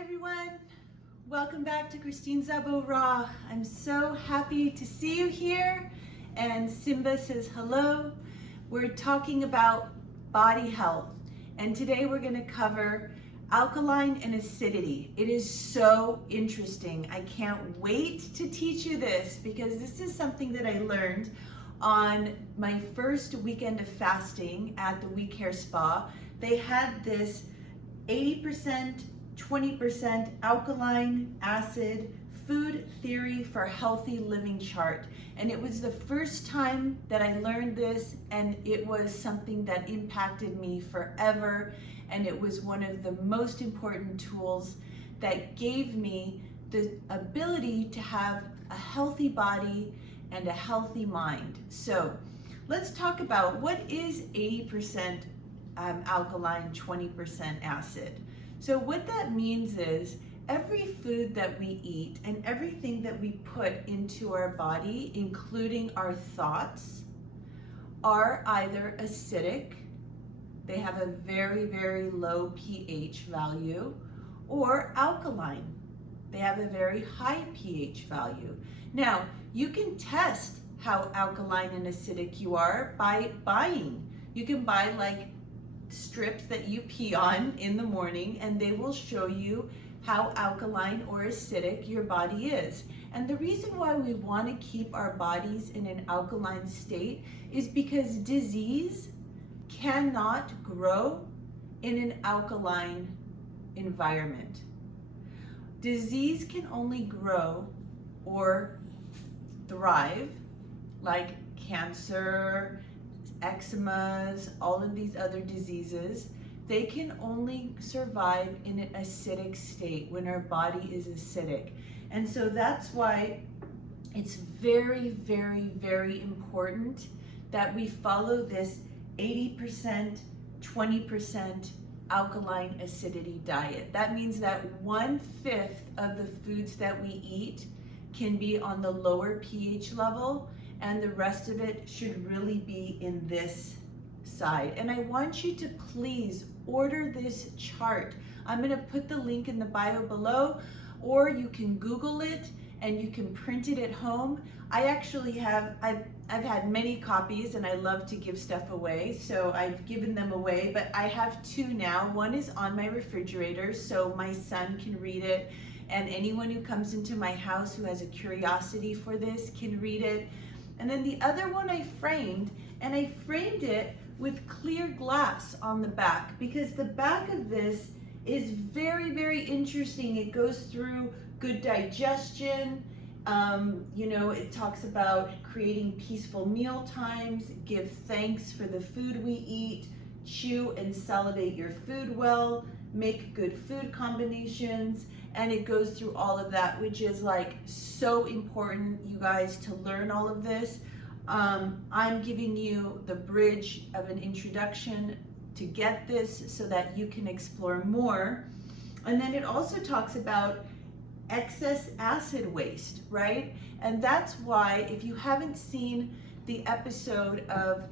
Hi everyone, welcome back to Kristine Zabo Raw. I'm so happy to see you here, and Simba says hello. We're talking about body health, and today we're going to cover alkaline and acidity. It is so interesting. I can't wait to teach you this because this is something that I learned on my first weekend of fasting at the We Care Spa. They had this 80%, 20% alkaline acid food theory for healthy living chart. And it was the first time that I learned this, and it was something that impacted me forever. And it was one of the most important tools that gave me the ability to have a healthy body and a healthy mind. So let's talk about what is 80% alkaline, 20% acid. So what that means is every food that we eat and everything that we put into our body, including our thoughts, are either acidic, they have a very, very low pH value, or alkaline, they have a very high pH value. Now, you can test how alkaline and acidic you are by buying. You can buy like strips that you pee on in the morning, and they will show you how alkaline or acidic your body is. And the reason why we want to keep our bodies in an alkaline state is because disease cannot grow in an alkaline environment. Disease can only grow or thrive, like cancer, eczemas, all of these other diseases. They can only survive in an acidic state, when our body is acidic. And so that's why it's very, very, very important that we follow this 80%, 20% alkaline acidity diet. That means that 1/5 of the foods that we eat can be on the lower pH level, and the rest of it should really be in this side. And I want you to please order this chart. I'm going to put the link in the bio below, or you can Google it and you can print it at home. I actually have, I've had many copies, and I love to give stuff away, so I've given them away, but I have 2 now. One is on my refrigerator so my son can read it, and anyone who comes into my house who has a curiosity for this can read it. And then the other one I framed, and I framed it with clear glass on the back, because the back of this is very, very interesting. It goes through good digestion. It talks about creating peaceful meal times, give thanks for the food we eat, chew and salivate your food well, make good food combinations. And it goes through all of that, which is like so important, you guys, to learn all of this. I'm giving you the bridge of an introduction to get this so that you can explore more. And then it also talks about excess acid waste, right? And that's why, if you haven't seen the episode of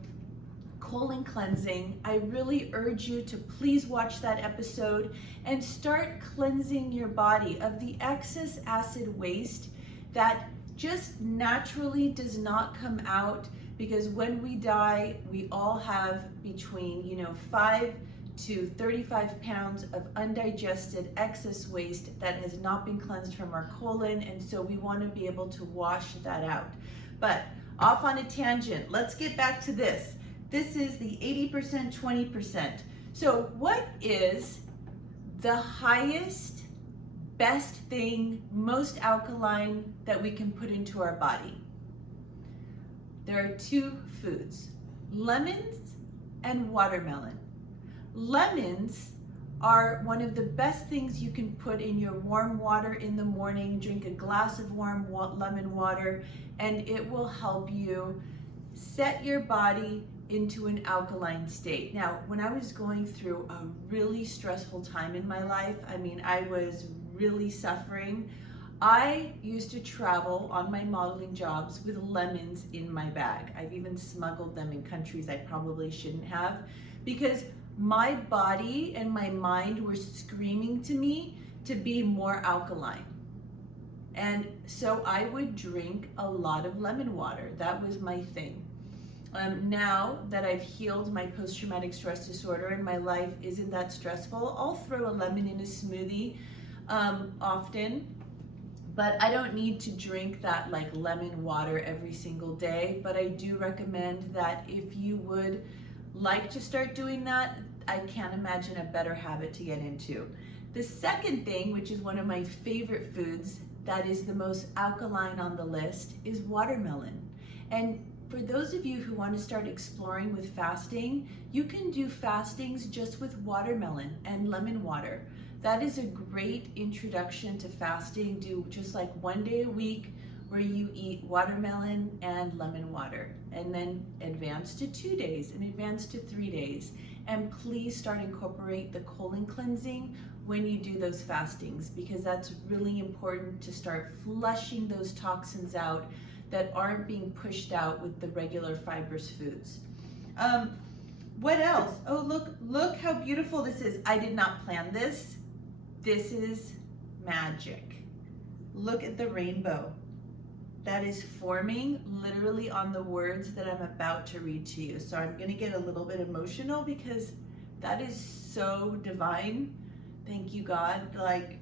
colon cleansing, I really urge you to please watch that episode and start cleansing your body of the excess acid waste that just naturally does not come out, because when we die, we all have between 5 to 35 pounds of undigested excess waste that has not been cleansed from our colon, and so we want to be able to wash that out. But off on a tangent, let's get back to this. This is the 80%, 20%. So what is the highest, best thing, most alkaline that we can put into our body? There are 2 foods, lemons and watermelon. Lemons are one of the best things you can put in your warm water in the morning. Drink a glass of warm lemon water, and it will help you set your body into an alkaline state. Now, when I was going through a really stressful time in my life, I was really suffering, I used to travel on my modeling jobs with lemons in my bag. I've even smuggled them in countries I probably shouldn't have, because my body and my mind were screaming to me to be more alkaline. And so I would drink a lot of lemon water. That was my thing. Now that I've healed my post-traumatic stress disorder and my life isn't that stressful, I'll throw a lemon in a smoothie often, but I don't need to drink that like lemon water every single day. But I do recommend that if you would like to start doing that, I can't imagine a better habit to get into. The second thing, which is one of my favorite foods that is the most alkaline on the list, is watermelon. And for those of you who want to start exploring with fasting, you can do fastings just with watermelon and lemon water. That is a great introduction to fasting. Do just like 1 day a week where you eat watermelon and lemon water, and then advance to 2 days and advance to 3 days. And please start incorporate the colon cleansing when you do those fastings, because that's really important to start flushing those toxins out that aren't being pushed out with the regular fibrous foods. What else? Oh, look how beautiful this is. I did not plan this. This is magic. Look at the rainbow that is forming literally on the words that I'm about to read to you. So I'm gonna get a little bit emotional because that is so divine. Thank you, God. Like,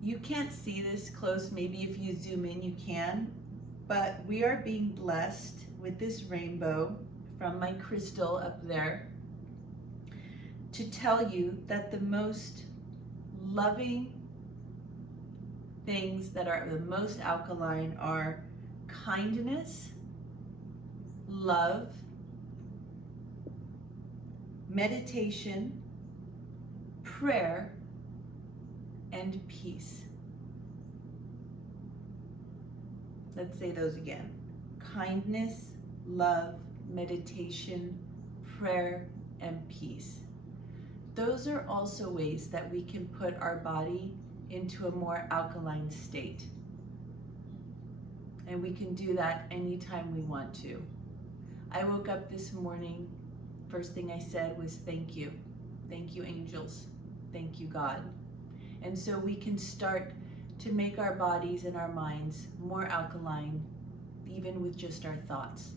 you can't see this close. Maybe if you zoom in, you can. But we are being blessed with this rainbow from my crystal up there to tell you that the most loving things that are the most alkaline are kindness, love, meditation, prayer, and peace. Let's say those again. Kindness, love, meditation, prayer, and peace. Those are also ways that we can put our body into a more alkaline state. And we can do that anytime we want to. I woke up this morning, first thing I said was thank you. Thank you, angels. Thank you, God. And so we can start to make our bodies and our minds more alkaline, even with just our thoughts.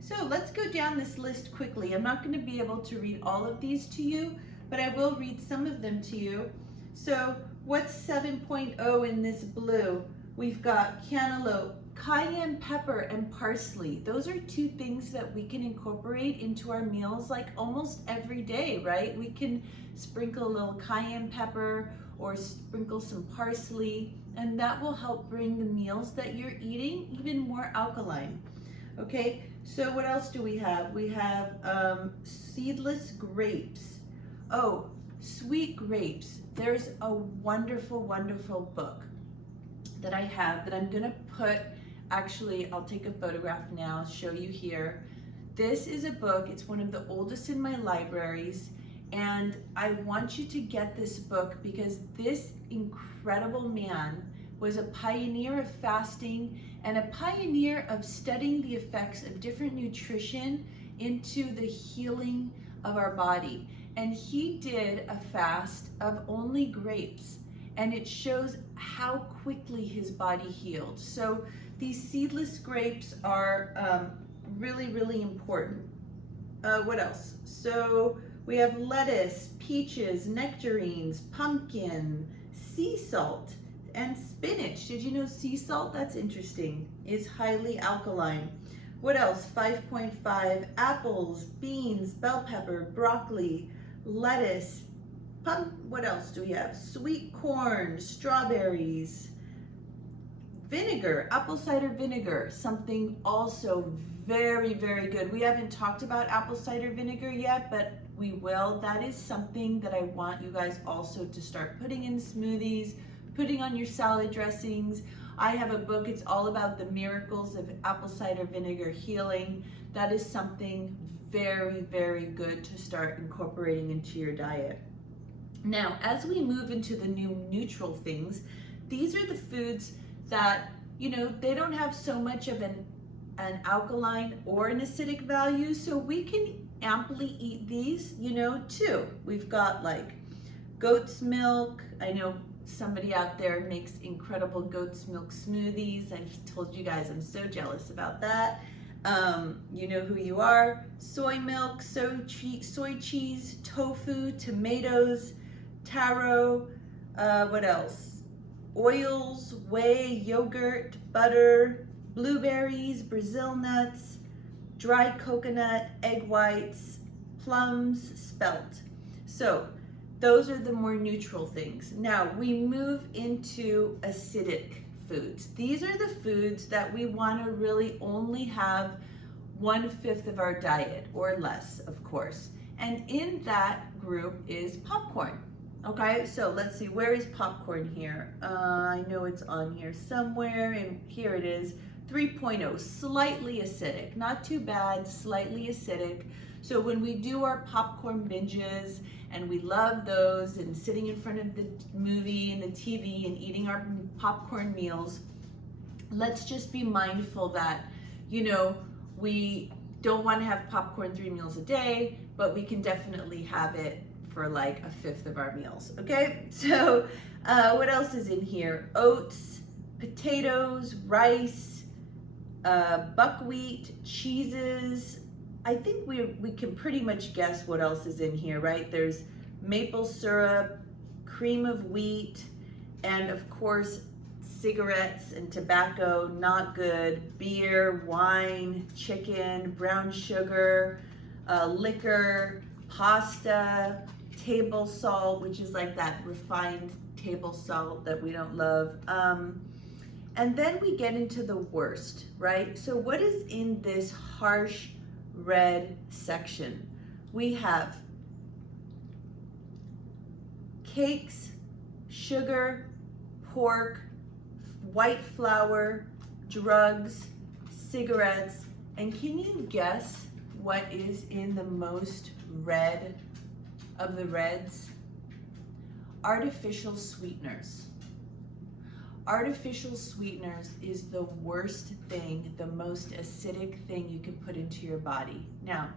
So let's go down this list quickly. I'm not going to be able to read all of these to you, but I will read some of them to you. So what's 7.0 in this blue? We've got cantaloupe, cayenne pepper, and parsley. Those are two things that we can incorporate into our meals like almost every day, right? We can sprinkle a little cayenne pepper or sprinkle some parsley, and that will help bring the meals that you're eating even more alkaline. Okay, so what else do we have? We have seedless grapes. Oh, sweet grapes. There's a wonderful, wonderful book that I have that I'm gonna put, actually, I'll take a photograph now, show you here. This is a book, it's one of the oldest in my libraries, and I want you to get this book because this incredible man was a pioneer of fasting and a pioneer of studying the effects of different nutrition into the healing of our body. And he did a fast of only grapes, and it shows how quickly his body healed. So these seedless grapes are really, really important. What else? So we have lettuce, peaches, nectarines, pumpkin, sea salt, and spinach. Did you know sea salt, that's interesting, is highly alkaline. What else? 5.5, apples, beans, bell pepper, broccoli, lettuce, what else do we have? Sweet corn, strawberries, vinegar, apple cider vinegar, something also very, very good. We haven't talked about apple cider vinegar yet, but we will. That is something that I want you guys also to start putting in smoothies, putting on your salad dressings. I have a book, it's all about the miracles of apple cider vinegar healing. That is something very, very good to start incorporating into your diet. Now, as we move into the new neutral things, these are the foods that, you know, they don't have so much of an alkaline or an acidic value, so we can amply eat these, you know, too. We've got like Goat's milk. I know somebody out there makes incredible goat's milk smoothies. I've told you guys I'm so jealous about that. You know who you are. Soy milk, soy cheese, tofu, tomatoes, taro, what else? Oils, whey, yogurt, butter, blueberries, Brazil nuts, dried coconut, egg whites, plums, spelt. So those are the more neutral things. Now we move into acidic foods. These are the foods that we want to really only have 1/5 of our diet or less, of course. And in that group is popcorn. Okay, so let's see, where is popcorn here? I know it's on here somewhere, and here it is, 3.0, slightly acidic, not too bad, slightly acidic. So when we do our popcorn binges, and we love those, and sitting in front of the movie and the TV and eating our popcorn meals, let's just be mindful that, you know, we don't want to have popcorn 3 meals a day, but we can definitely have it for like 1/5 of our meals, okay? So what else is in here? Oats, potatoes, rice, buckwheat, cheeses. I think we can pretty much guess what else is in here, right? There's maple syrup, cream of wheat, and of course, cigarettes and tobacco, not good, beer, wine, chicken, brown sugar, liquor, pasta, table salt, which is like that refined table salt that we don't love. And then we get into the worst, right? So what is in this harsh red section? We have cakes, sugar, pork, white flour, drugs, cigarettes, and can you guess what is in the most red of the reds? Artificial sweeteners. Artificial sweeteners is the worst thing, the most acidic thing you can put into your body. Now,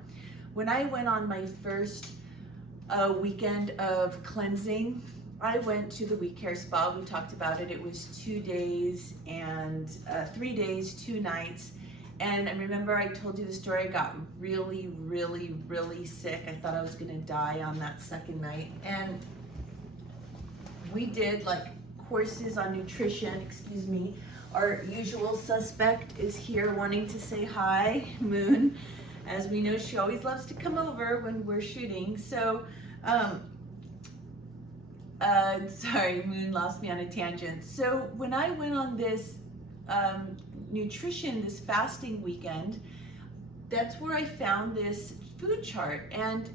when I went on my first weekend of cleansing, I went to the We Care Spa. We talked about it. It was 2 days and 3 days, 2 nights. And I remember I told you the story. I got really, really, really sick. I thought I was gonna die on that second night. And we did like courses on nutrition, excuse me. Our usual suspect is here wanting to say hi, Moon. As we know, she always loves to come over when we're shooting. So, sorry, Moon lost me on a tangent. So when I went on this nutrition, this fasting weekend, that's where I found this food chart. And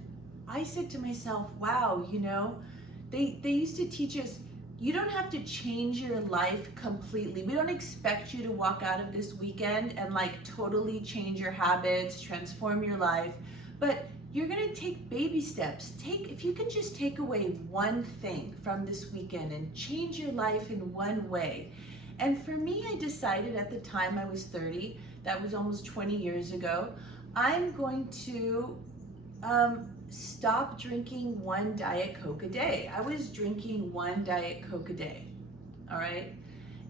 I said to myself, wow, you know, they used to teach us, you don't have to change your life completely. We don't expect you to walk out of this weekend and like totally change your habits, transform your life, but you're gonna take baby steps. If you can just take away one thing from this weekend and change your life in one way. And for me, I decided at the time I was 30, that was almost 20 years ago, I'm going to stop drinking 1 Diet Coke a day. I was drinking 1 Diet Coke a day, all right?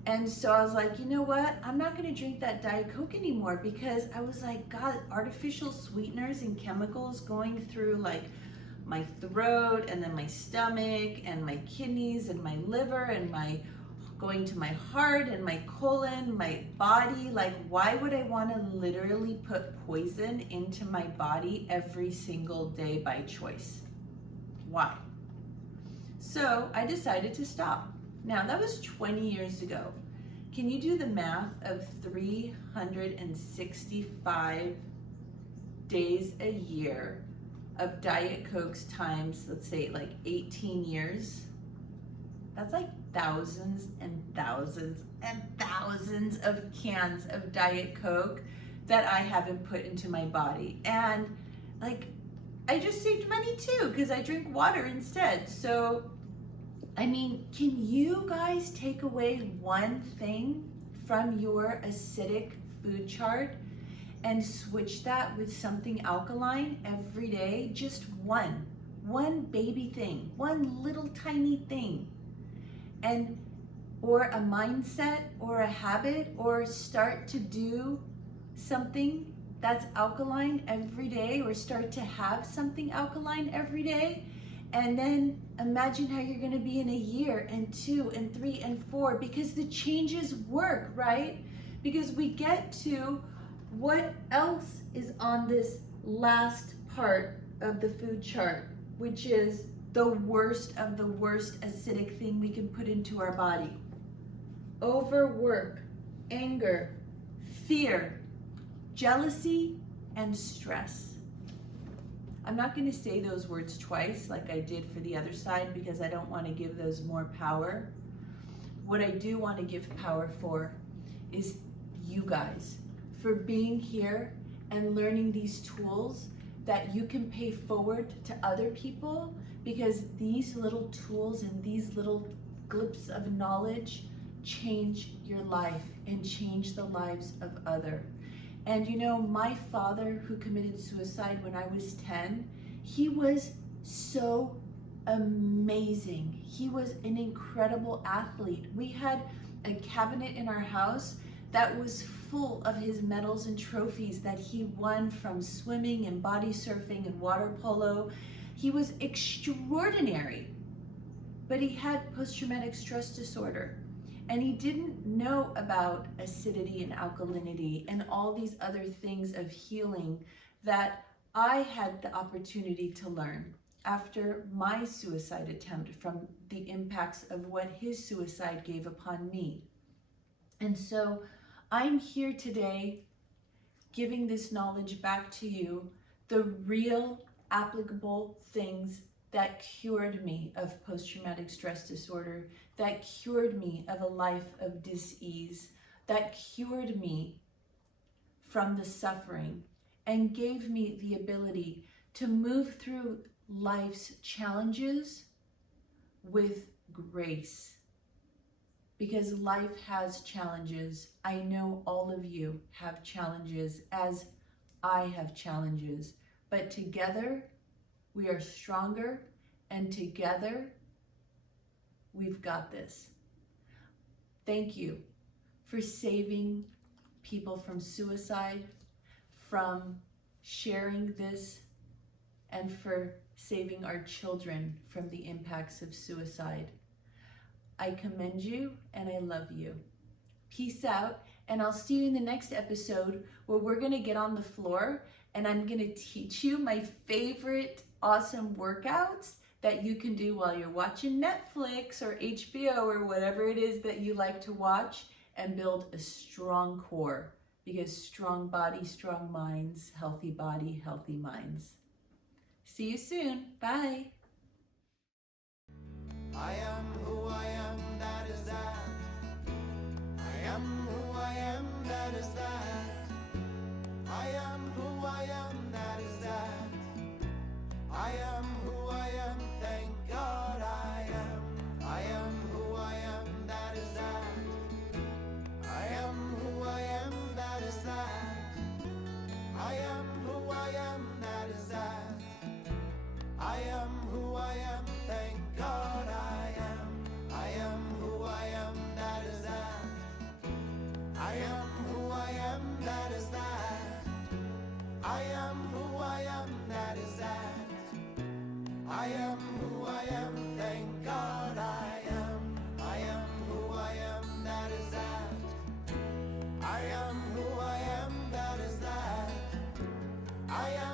And so I was like, you know what? I'm not gonna drink that Diet Coke anymore, because I was like, God, artificial sweeteners and chemicals going through like my throat and then my stomach and my kidneys and my liver and going to my heart and my colon, my body. Like, why would I want to literally put poison into my body every single day by choice? Why? So I decided to stop. Now, that was 20 years ago. Can you do the math of 365 days a year of Diet Cokes times, let's say like 18 years? That's like thousands and thousands and thousands of cans of Diet Coke that I haven't put into my body. And like, I just saved money too, because I drink water instead. So, I mean, can you guys take away one thing from your acidic food chart and switch that with something alkaline every day? Just one. one baby thing, one little tiny thing, and or a mindset or a habit, or start to do something that's alkaline every day, or start to have something alkaline every day. And then imagine how you're going to be in a year and 2 and 3 and 4, because the changes work, right? Because we get to what else is on this last part of the food chart, which is the worst of the worst acidic thing we can put into our body. Overwork, anger, fear, jealousy, and stress. I'm not going to say those words twice like I did for the other side, because I don't want to give those more power. What I do want to give power for is you guys, for being here and learning these tools that you can pay forward to other people, because these little tools and these little glimpses of knowledge change your life and change the lives of others. And you know, my father, who committed suicide when I was 10, he was so amazing. He was an incredible athlete. We had a cabinet in our house that was full of his medals and trophies that he won from swimming and body surfing and water polo. He was extraordinary, but he had post-traumatic stress disorder. And he didn't know about acidity and alkalinity and all these other things of healing that I had the opportunity to learn after my suicide attempt, from the impacts of what his suicide gave upon me. And so I'm here today giving this knowledge back to you, the real applicable things that cured me of post-traumatic stress disorder, that cured me of a life of dis-ease, that cured me from the suffering, and gave me the ability to move through life's challenges with grace. Because life has challenges. I know all of you have challenges, as I have challenges, but together we are stronger, and together we've got this. Thank you for saving people from suicide, from sharing this, and for saving our children from the impacts of suicide. I commend you and I love you. Peace out, and I'll see you in the next episode, where we're gonna get on the floor and I'm gonna teach you my favorite awesome workouts that you can do while you're watching Netflix or HBO or whatever it is that you like to watch, and build a strong core, because strong body, strong minds, healthy body, healthy minds. See you soon. Bye. I am who I am, that is that. I am who I am, that is that. I am who I am, that is that. I am who I am, thank God I am. I am who I am, that is that. I am who I am, that is that. I am who I am, that is that. I am who I am, thank God I am. I am who I am, that is that. I am who I am, that is that. I am who I am, that is that. I am who I am, thank God I am. I am who I am, that is that. I am who I am, that is that. I am